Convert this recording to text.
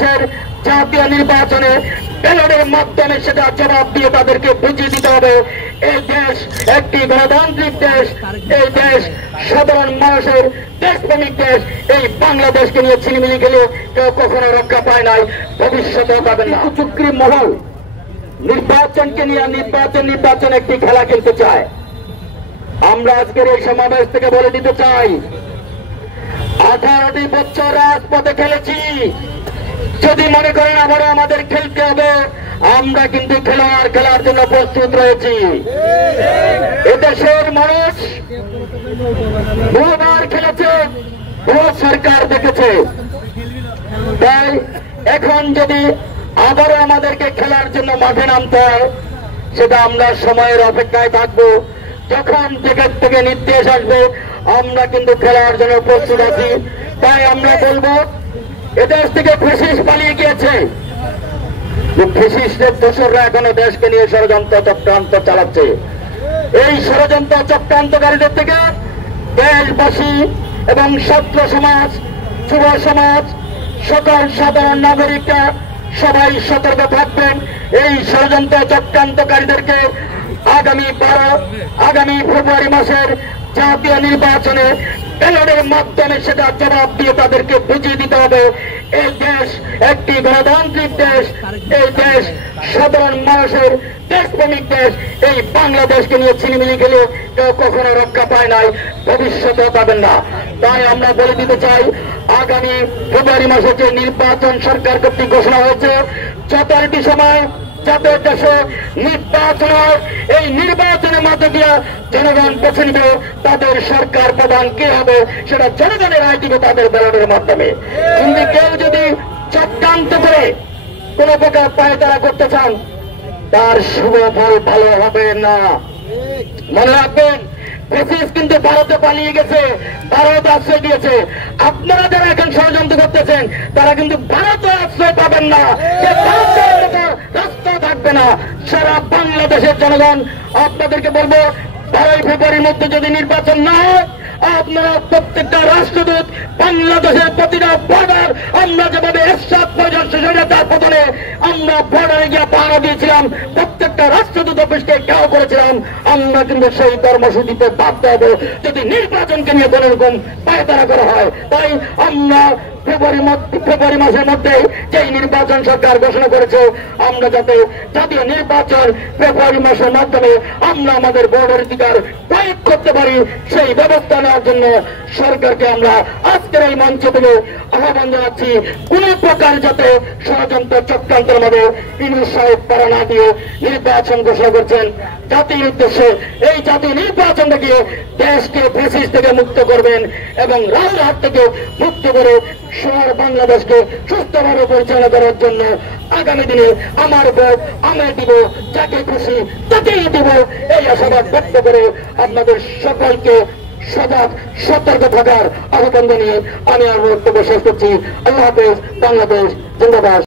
মাসের জাতীয় নির্বাচনে ব্যালটের মাধ্যমে সেটা জবাব দিয়ে তাদেরকে বুঝিয়ে দিতে হবে এই দেশ একটি গণতান্ত্রিক দেশ, এই দেশ সাধারণ মানুষের দেশপ্রেমিক দেশ। এই বাংলাদেশকে নিয়ে ছিনিমিনি খেলে কেউ কখনো রক্ষা পায় নাই, ভবিষ্যতেও পাবেন না। চুক্রি মহল নির্বাচনকে নিয়ে নির্বাচন একটি খেলা খেলতে চায়। আমরা আজকের এই সমাবেশ থেকে বলে দিতে চাই, 18টি বছর রাজপথে খেলেছি। যদি মনে করেন আবারও আমাদের খেলতে হবে, আমরা কিন্তু খেলার জন্য প্রস্তুত রয়েছি। এদেশের মানুষ বহুবার খেলেছে, বহু সরকার দেখেছে। তাই এখন যদি আবারও আমাদেরকে খেলার জন্য মাঠে নামতে হয়, সেটা আমরা সময়ের অপেক্ষায় থাকবো। যখন থেকে নির্দেশ আসবে আমরা কিন্তু খেলার জন্য প্রস্তুত আছি। তাই আমরা বলবো, এদেশ থেকে ফ্যাসিস্ট পালিয়ে গিয়েছে, ফ্যাসিস্টের দোসররা এখনো দেশকে নিয়ে ষড়যন্ত্র চক্রান্ত চালাচ্ছে। এই ষড়যন্ত্র চক্রান্তকারীদের থেকে দেশবাসী এবং ছাত্র সমাজ, যুব সমাজ, সকল সাধারণ নাগরিকরা সবাই সতর্ক থাকবেন। এই ষড়যন্ত্র চক্রান্তকারীদেরকে আগামী ফেব্রুয়ারি মাসের জাতীয় নির্বাচনে ব্যালটের মাধ্যমে সেটা জবাব দিয়ে তাদেরকে বুঝিয়ে দিতে হবে এই দেশ একটি গণতান্ত্রিক দেশ, এই দেশ সাধারণ মানুষের দেশপ্রেমিক দেশ। এই বাংলাদেশকে নিয়ে ছিনিমিনি খেলে কেউ কখনো রক্ষা পায় নাই, ভবিষ্যতেও পাবেন না। তাই আমরা বলে দিতে চাই, আগামী ফেব্রুয়ারি মাসে যে নির্বাচন সরকার কর্তৃক ঘোষণা হয়েছে, যথারীতি সময় যাদের দেশে নির্বাচন হয়, এই নির্বাচনের মধ্যে দিয়ে জনগণ বেছে নিবে তাদের সরকার প্রধান কে হবে, সেটা জনগণের রায় দিবে তাদের ব্যালটের মাধ্যমে। কিন্তু কেউ যদি চক্রান্ত করে কোন প্রকার পায়তারা করতে চান, তার শুভ ফল ভালো হবে না। মনে রাখবেন, ফ্যাসিস্ট কিন্তু ভারতে পালিয়ে গেছে, ভারত আশ্রয় দিয়েছে। আপনারা যারা এখন ষড়যন্ত্র করতেছেন, তারা কিন্তু ভারতে আশ্রয় পাবেন না, রাস্তা থাকবে না। সারা বাংলাদেশের জনগণ আপনাদেরকে বলবো, 12 ফেব্রুয়ারির মধ্যে যদি নির্বাচন না হয়, আপনারা প্রত্যেকটা রাষ্ট্রদূত বাংলাদেশের প্রতিটা বর্ডার, আমরা যেভাবে এরশাদ পর্যন্ত তার পতনে আমরা বর্ডারে গিয়ে পাহারা দিয়েছিলাম, প্রত্যেকটা রাষ্ট্রদূত অফিসকে ঘেরাও করেছিলাম, আমরা কিন্তু সেই কর্মসূচিতে বাধ্য হব যদি নির্বাচনকে নিয়ে কোন রকম পায়তারা করা হয়। তাই আমরা ফেব্রুয়ারি মাসের মধ্যে যেই নির্বাচন সরকার ঘোষণা করেছে, আমরা যাতে জাতীয় নির্বাচন ফেব্রুয়ারি মাসের মাধ্যমে আমরা আমাদের ভোটের অধিকার প্রয়োগ করতে পারি, সেই ব্যবস্থা নেওয়ার জন্য সরকারকে আমরা আজকের এই মঞ্চ থেকে আহ্বান জানাচ্ছি। কোন প্রকার যাতে ষড়যন্ত্র চক্রান্তের মধ্যে ইউনূস সাহেব পাড়া না দিয়ে নির্বাচন ঘোষণা করছেন জাতির উদ্দেশ্যে, এই জাতীয় নির্বাচন থেকে দেশকে ফ্যাসিস্ট থেকে মুক্ত করবেন এবং রাজহাট থেকে মুক্ত করে শহর বাংলাদেশকে সুস্থভাবে পরিচালনা করার জন্য আগামী দিনে আমার ভোট আমি দিব, যাকে খুশি তাকেই দিব, এই আশাবাদ ব্যক্ত করে আপনাদের সকলকে সজাগ সতর্ক থাকার আহ্বান জানিয়ে আমি আমার বক্তব্য শেষ করছি। আল্লাহ হাফেজ। বাংলাদেশ জিন্দাবাদ।